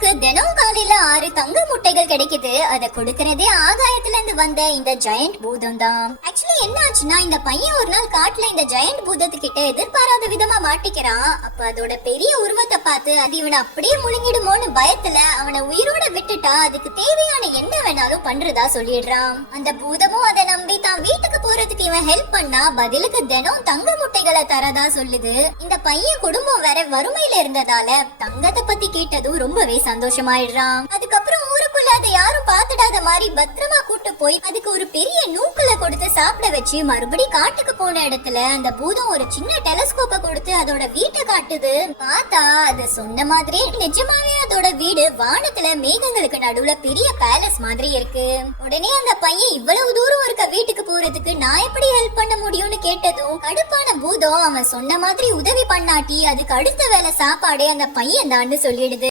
பையனுக்கு தினம் காலையில 6 தங்க முட்டைகள் கிடைக்குது. அதை கொடுக்கறதே ஆகாயத்துல இருந்து வந்த இந்த ஜெயண்ட் பூதம் தான். ஆக்சுவலி என்ன ஆச்சுன்னா, இந்த பையன் ஒரு நாள் காட்டுல இந்த ஜெயண்ட் பூதத்துக்கிட்ட எதிர்பாராத விதமா மாட்டிக்கிறான். அப்ப அதோட பெரிய உருவத்தை பார்த்து அது இவனை அப்படியே முழுங்கிடுமோன்னு பயத்துல அவனை உயிரோட விட்டுட்டா அதுக்கு தேவையான என்ன வேணாலும் பண்றதா சொல்லிடுறான். அந்த பூதமும் அதை நம்பி தான் வீட்டுக்கு போறதுக்கு இவன் ஹெல்ப் பண்ணா பதிலுக்கு தினம் தங்க முட்டைகளை தரதா சொல்லுது. இந்த பையன் குடும்பம் வேற வறுமையில இருந்ததால தங்கத்தை பத்தி கேட்டதும் ரொம்பவே சந்தோஷமாயிடுறான். அதுக்கப்புறம் ஊருக்குள்ள அதை யாரும் பாத்துடாத மாதிரி பத்திரமா கூட்டு போய் அதுக்கு ஒரு பெரிய நூக்கலை கொடுத்து சாப்பிட வச்சு மறுபடி காட்டுக்கு போன இடத்துல அந்த பூதம் ஒரு சின்ன டெலஸ்கோப்பை கொடுத்து அதோட வீட்டை காட்டுது. பார்த்தா அது சொன்ன மாதிரியே நிஜமாவே அதோட வீடு வானத்துல மேகங்களுக்கு நடுவுல பெரிய பேலஸ் மாதிரி இருக்கு. உடனே அந்த பையன் இவ்வளவு தூரம் இருக்க வீட்டுக்கு போறதுக்கு நான் எப்படி ஹெல்ப் பண்ண முடியும்னு கேட்டதும் கடுப்பான பூதம் அவன் சொன்ன மாதிரி உதவி பண்ணாட்டி அதுக்கு அடுத்த வேலை சாப்பாடே அந்த பையன் தான்னு சொல்லிடுது.